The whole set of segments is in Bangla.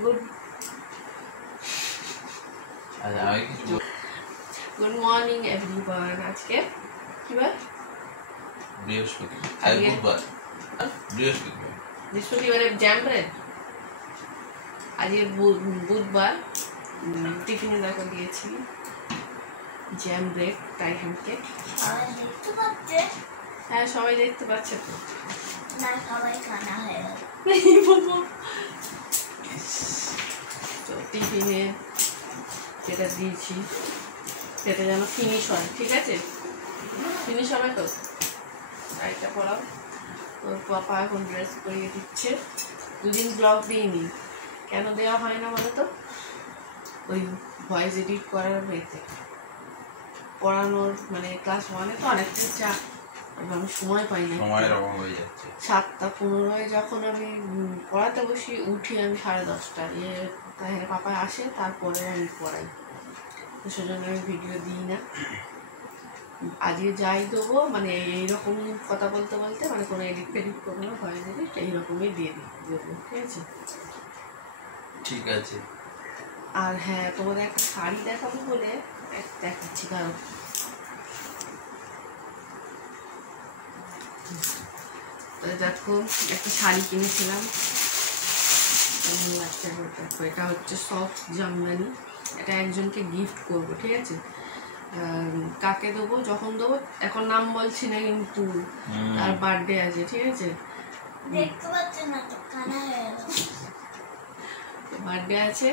Good morning everyone. আজকে কি বার? বৃহস্পতিবারে জ্যাম ব্রেড। আজকে বুধবার টিফিনে দেখা দিয়েছি জ্যাম ব্রেড টাইহান কেক। হ্যাঁ সবাই দেখতে পাচ্ছে তো। তো টিফিনে যেটা দিয়েছি সেটা যেন ফিনিশ হয়, ঠিক আছে? ফিনিশ হবে তো। শাড়িটা পরাও। ওর পাপা এখন ড্রেস পরিয়ে দিচ্ছে। দুদিন ব্লগ দিইনি, কেন দেওয়া হয় না বলো তো? ওই ভয়েস এডিট করার মেয়েতে পড়ানোর মানে ক্লাস 1-এ তো অনেকটা চাপ, আমি সময় পাই না, 7:15 যখন আমি পড়াতে বসি উঠি আমি 10:30। তাহলে পাপা আসে, তারপরে আমি পড়াই, তো সেজন্য আমি ভিডিও দিই না। আজকে যাই দেবো মানে এইরকমই কথা বলতে বলতে, মানে কোনো এডিট ফেডিট করবো না, ভয়েস এডিট এইরকমই দিয়ে দেবো, ঠিক আছে? ঠিক আছে। আর হ্যাঁ, তোমাদের একটা শাড়ি দেখাবো বলে দেখাচ্ছি, কারণ দেখো একটা শাড়ি কিনেছিলাম। দেখো এটা হচ্ছে সফট জামদানি। এটা একজনকে গিফট করব, ঠিক আছে? কাকে দেবো যখন দেবো এখন নাম বলছি না, কিন্তু তার বার্থডে আছে, ঠিক আছে? বার্থডে আছে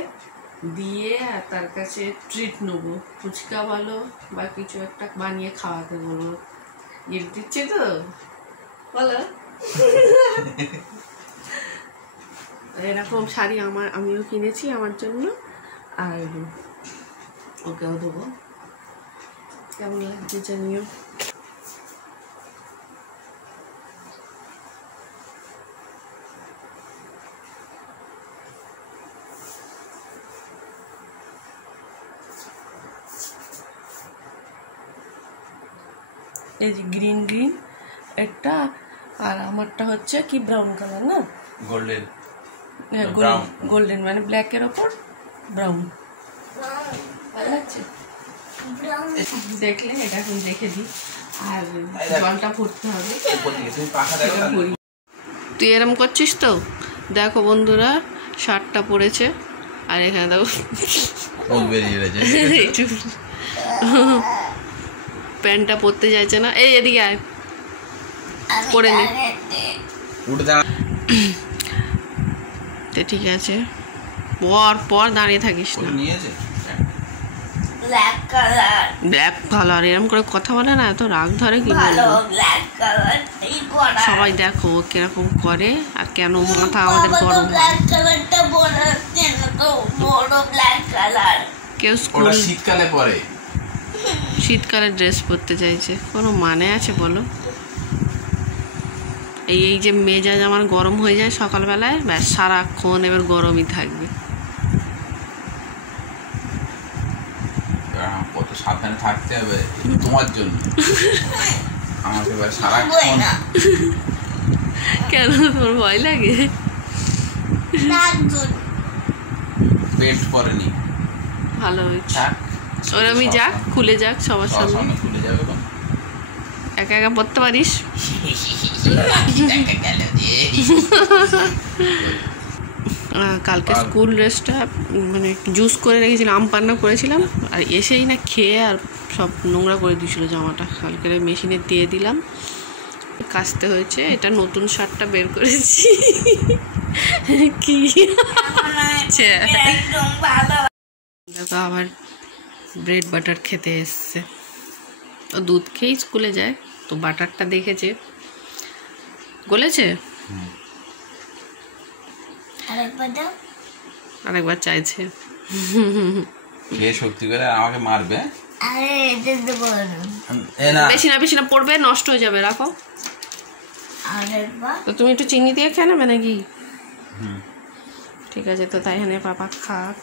দিয়ে আর তার কাছে ট্রিট নেবো, ফুচকা বলো বা কিছু একটা বানিয়ে খাওয়াতে বলবো। গিফট দিচ্ছে তো বলো। এরকম শাড়ি আমিও কিনেছি আমার জন্য, আর ওকেও দেবো। কেমন লাগছে জানিও। এই যে গ্রিন গ্রিন একটা, আর আমারটা হচ্ছে কি ব্রাউন কালার না, গোল্ডেন। গোল্ডেন মানে ব্ল্যাকের ওপর ব্রাউন। ভালো লাগছে দেখলে? এটা এখন দেখে দিই, আর জলটা ভরতে হবে। তুই এরম করছিস তো? দেখো বন্ধুরা, শার্টটা পরেছে আর এখানে দেখো প্যান্টটা পরতে চাইছে না। এই এদিকে আয়, পরে নে। ঠিক আছে, পর দাঁড়িয়ে থাকিস না। ব্ল্যাক কালার এরকম করে কথা বলে না, এত রাগ ধরে কি? সবাই দেখো কিরকম করে, আর কেন মাথা আমাদের গরম। কেউ স্কুল শীতকালে পরে শীতকালে ড্রেস পরতে চাইছে, কোনো মানে আছে বলো? এই যে মেজাজ আমার গরম হয়ে যায় সকালবেলায়, ব্যাস সারাক্ষণ এবার গরমই থাকবে। কত সাবধানে থাকতে হবে তোমার জন্য। আমাকে সারাক্ষণ কেন তোর ভয় লাগে? পেট পরেনি, ভালো হয়েছে। ওরমই যাক, খুলে যাক সবার সামনে, খুলে যাবে। একা একা পড়তে পারিস। কালকে স্কুল ড্রেসটা মানে জুস করে রেখেছিলাম, আম পান্না করেছিলাম, আর এসেই না খেয়ে আর সব নোংরা করে দিয়েছিল জামাটা। কালকে মেশিনে দিয়ে দিলাম, কাচতে হয়েছে। এটা নতুন শার্টটা বের করেছি। কি দেখো আবার ব্রেড বাটার খেতে এসছে। ও দুধ খেয়েই স্কুলে যায়, তো বাটারটা দেখেছে, গলেছে, আরেকবার চাইছে। শক্তি করে আমাকে মারবে। বেশি না পড়বে, নষ্ট হয়ে যাবে, রাখো। তো তুমি একটু চিনি দিয়ে খেয়ে নেবে নাকি? ঠিক আছে, তো তাই এখানে পাপা খাক।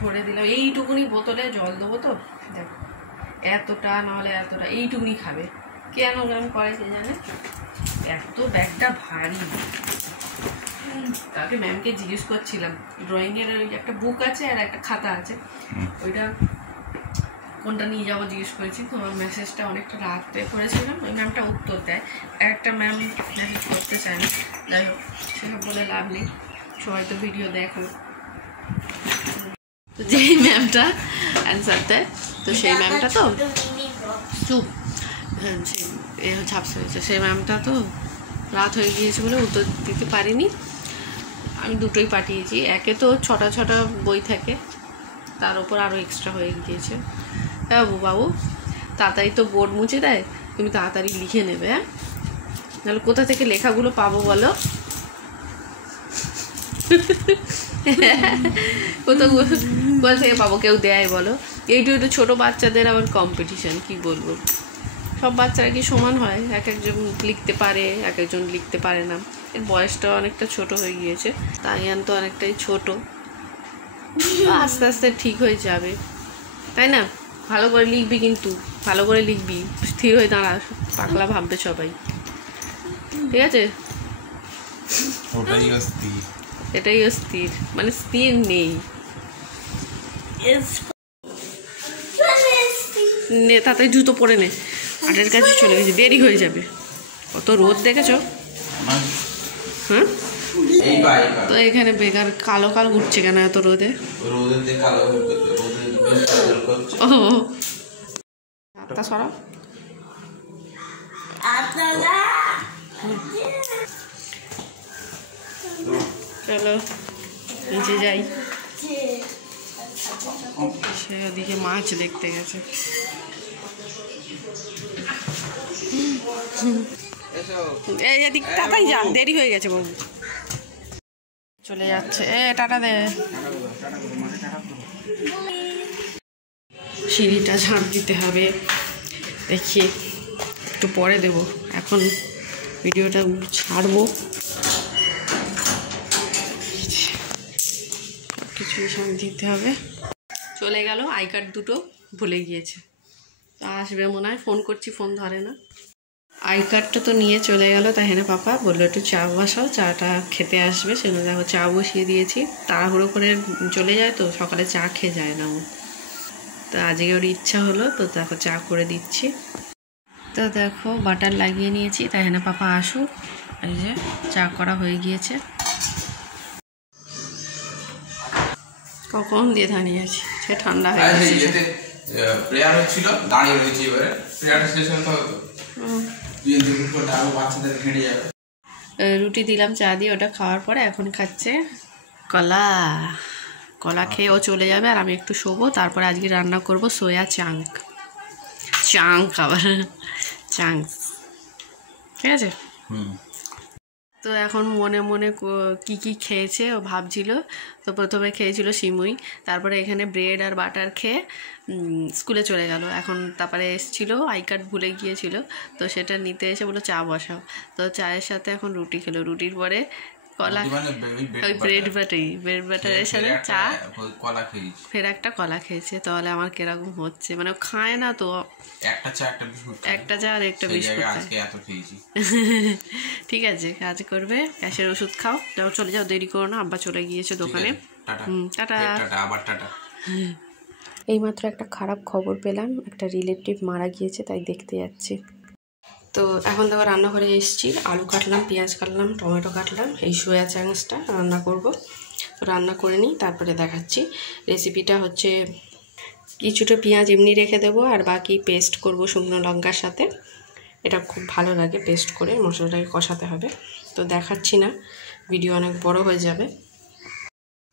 ভরে দিলাম এইটুকুনি বোতলে জল দেবো তো, দেখো এতটা নাহলে এতটা, এইটুকুনি খাবে। কেন করে কে জানে, এত ব্যাগটা ভারী। কালকে ম্যামকে জিজ্ঞেস করছিলাম, ড্রয়িংয়ের ওই একটা বুক আছে আর একটা খাতা আছে, ওইটা কোনটা নিয়ে যাবো জিজ্ঞেস করেছি। তো আমার মেসেজটা অনেকটা রাতে করেছিলাম, ওই ম্যামটা উত্তর দেয়, একটা ম্যাম মেসেজ করতে চায় না। যাই হোক, সেসব বলে লাভ নেই, সবাই তো ভিডিও দেখো। তো যেই ম্যামটা অ্যান্সার দেয়, তো সেই ম্যামটা তো চুপ ঝাপসা হয়েছে, সেই ম্যামটা তো রাত হয়ে গিয়েছে বলে উত্তর দিতে পারিনি। আমি দুটোই পাঠিয়েছি, একে তো 6টা বই থাকে, তার ওপর আরও এক্সট্রা হয়ে গিয়েছে। বাবু তাড়াতাড়ি তো বোর্ড মুছে দেয়, তুমি তাড়াতাড়ি লিখে নেবে। হ্যাঁ, নাহলে কোথা থেকে লেখাগুলো পাবো বলো? কোথা থেকে পাবো, কেউ দেয় বলো? একটু ছোটো বাচ্চাদের আবার কম্পিটিশান, কি বলবো, সব বাচ্চারা কি সমান হয়? এক একজন লিখতে পারে, এক একজন লিখতে পারে না। এর বয়সটা অনেকটা ছোট হয়ে গিয়েছে, তাইয়ান তো অনেকটাই ছোট, আস্তে আস্তে ঠিক হয়ে যাবে, তাই না? ভালো করে লিখবি, কিন্তু ভালো করে লিখবি, স্থির হয়ে দাঁড়া, পাগলা ভাববে সবাই, ঠিক আছে? এটাই অস্থির, মানে স্থির নেই। নে তাড়াতাড়ি জুতো পরে নে, 8-এর কাছে চলে গেছে, দেরি হয়ে যাবে। কত রোদ দেখেছো? হ্যাঁ, তো এখানে বেকার কালো কালো উঠছে কেন এত রোদে? ও হাতটা সরাও। চলো নিচে যাই, সে ওদিকে মাছ দেখতে গেছে। এদিক তাড়াতাড়ি যান, দেরি হয়ে গেছে বাবু। চলে যাচ্ছে, টাটা দে। সিঁড়িটা ঝাঁপ দিতে হবে, দেখি একটু পরে দেব, এখন ভিডিওটা ছাড়বো। কিছুই ঝাঁপ দিতে হবে। চলে গেল, আই কার্ড দুটো ভুলে গিয়েছে, তা আসবে মনে হয়, ফোন করছি ফোন ধরে না। আই কার্ডটা তো নিয়ে চলে গেল, তাই হ্যাঁ পাপা বললো একটু চা বসাও, চাটা খেতে আসবে, সেজন্য দেখো চা বসিয়ে দিয়েছি। তাড়াহুড়ো করে চলে যায় তো, সকালে চা খেয়ে যায় না ও, তো আজকে ওর ইচ্ছা হলো, তো দেখো চা করে দিচ্ছি। তো দেখো বাটার লাগিয়ে নিয়েছি, তাই হ্যাঁ পাপা আসুক, এই যে চা করা হয়ে গিয়েছে। কখন দিয়ে দাঁড়িয়ে আছি, সে ঠান্ডা হয়ে গেছে। প্রেয়ার হচ্ছিল, দাঁড়িয়ে রয়েছি, এবারে প্রেয়ারটা শেষ হতে হবে, বাচ্চাদের হেঁটে যাবে। রুটি দিলাম চা দিয়ে, ওটা খাওয়ার পরে এখন খাচ্ছে কলা। কলা খেয়ে ও চলে যাবে, আর আমি একটু শোবো। তারপরে আজকে রান্না করব সোয়া চাঙ্ক, আবার চাঙ্ক, ঠিক আছে? তো এখন মনে মনে কি কি খেয়েছে ও ভাবছিল। তো প্রথমে খেয়েছিল সিমুই, তারপরে এখানে ব্রেড আর বাটার খেয়ে স্কুলে চলে গেল। এখন তারপরে এসেছিলো, আই কার্ড ভুলে গিয়েছিল, তো সেটা নিতে এসে বললো চা বসাও, তো চায়ের সাথে এখন রুটি খেলো, রুটির পরে কলা, ওই ব্রেড বাটারের সাথে চা, ফের একটা কলা খেয়েছে। তাহলে আমার কিরকম হচ্ছে, মানে খায় না তো, একটা চা আর একটা বিস্কুট। ঠিক আছে, কাজ করবে, গ্যাসের ওষুধ খাও, যাও চলে যাও, দেরি করো না, আব্বা চলে গিয়েছে দোকানে। টাটা। এইমাত্র একটা খারাপ খবর পেলাম, একটা রিলেটিভ মারা গিয়েছে, তাই দেখতে যাচ্ছি। তো এখন দেখো রান্নাঘরে এসেছি, আলু কাটলাম, পেঁয়াজ কাটলাম, টমেটো কাটলাম, এই সোয়া চাংসটা রান্না করব। তো রান্না করে নিই, তারপরে দেখাচ্ছি। রেসিপিটা হচ্ছে কিছুটা পেঁয়াজ এমনি রেখে দেবো, আর বাকি পেস্ট করব শুকনো লঙ্কার সাথে। এটা খুব ভালো লাগে পেস্ট করে, মশলাটাকে কষাতে হবে। তো দেখাচ্ছি না, ভিডিও অনেক বড় হয়ে যাবে।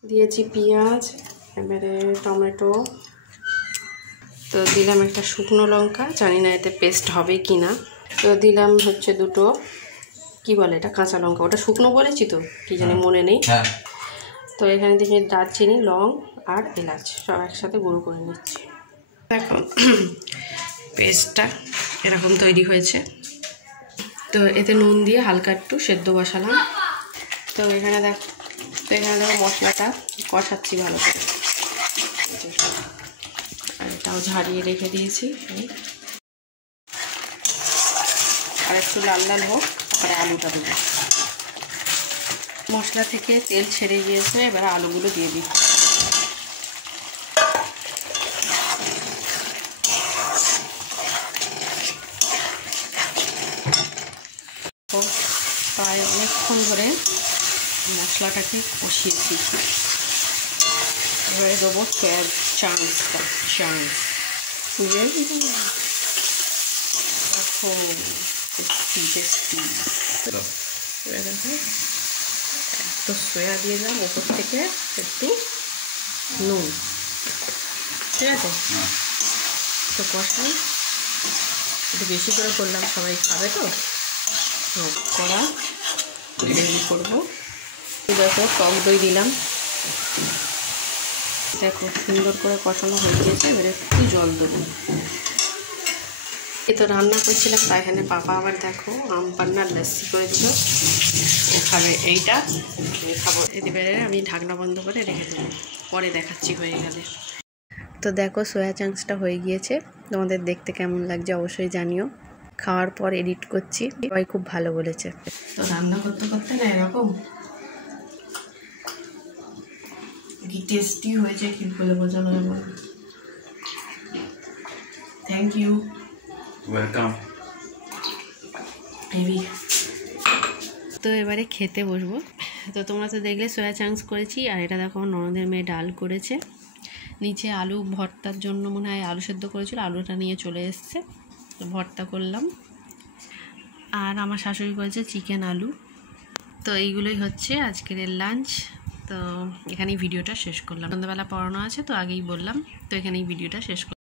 দিয়েছি পেঁয়াজ, এবারে টমেটো, তো দিলাম একটা শুকনো লঙ্কা, জানি না এতে পেস্ট হবে কি না। তো দিলাম হচ্ছে দুটো, কি বলে এটা, কাঁচা লঙ্কা, ওটা শুকনো বলেছি তো কি জানি মনে নেই। তো এখানে থেকে দারচিনি, লং আর এলাচ সব একসাথে গুঁড়ো করে নিচ্ছি। দেখো পেস্টটা এরকম তৈরি হয়েছে। তো এতে নুন দিয়ে হালকা একটু সেদ্ধ বসালাম। তো এখানে দেখো মশলাটা কষাচ্ছি ভালো করে, আর এটাও ঝাড়িয়ে রেখে দিয়েছি। আর একটু লাল লাল হোক, তারপরে আলুটা দেবো। মশলা থেকে তেল ছেড়ে গিয়েছে, এবার আলুগুলো দিয়ে দিই। প্রায় অনেকক্ষণ ধরে মশলাটাকে কষিয়েছি। এবারে দেবো সয়া চাংসটা, একটু সয়া দিয়ে দিলাম, ওপর থেকে একটু নুন, ঠিক আছে? একটু কষাই, একটু বেশি করে করলাম, সবাই খাবে তো করা রেডি করবো। দেখো টক দই দিলাম, দেখো সুন্দর করে কষানো হয়ে গিয়েছে। এবারে একটু জল দেবো। এ তো রান্না করছিলাম, তাই এখানে পাপা আবার দেখো আম পান্নার লস্যি করে দিল, ও খাবে এইটা, খাবো। এবারে আমি ঢাকনা বন্ধ করে রেখে দেবো, পরে দেখাচ্ছি হয়ে গেলে। তো দেখো সয়া চাংসটা হয়ে গিয়েছে, তোমাদের দেখতে কেমন লাগছে অবশ্যই জানিও। খাওয়ার পর এডিট করছি, সবাই খুব ভালো বলেছে। তো রান্না করতে করতে না এরকম কি টেস্টি হয়েছে, কি বলে বোঝানো যাবে। Thank you, welcome. তো এবারে খেতে বসবো। তো তোমরা তো দেখলে সয়া চাংস করেছি, আর এটা দেখো ননদের মেয়ে ডাল করেছে। নিচে আলু ভর্তার জন্য মনে হয় আলু সেদ্ধ করেছিল, আলুটা নিয়ে চলে এসছে, তো ভর্তা করলাম। আর আমার শাশুড়ি করেছে চিকেন আলু। তো এইগুলোই হচ্ছে আজকের লাঞ্চ। তো এখানেই ভিডিওটা শেষ করলাম। সন্ধ্যাবেলা পড়ানো আছে তো আগেই বললাম, তো এখানেই ভিডিওটা শেষ করলাম।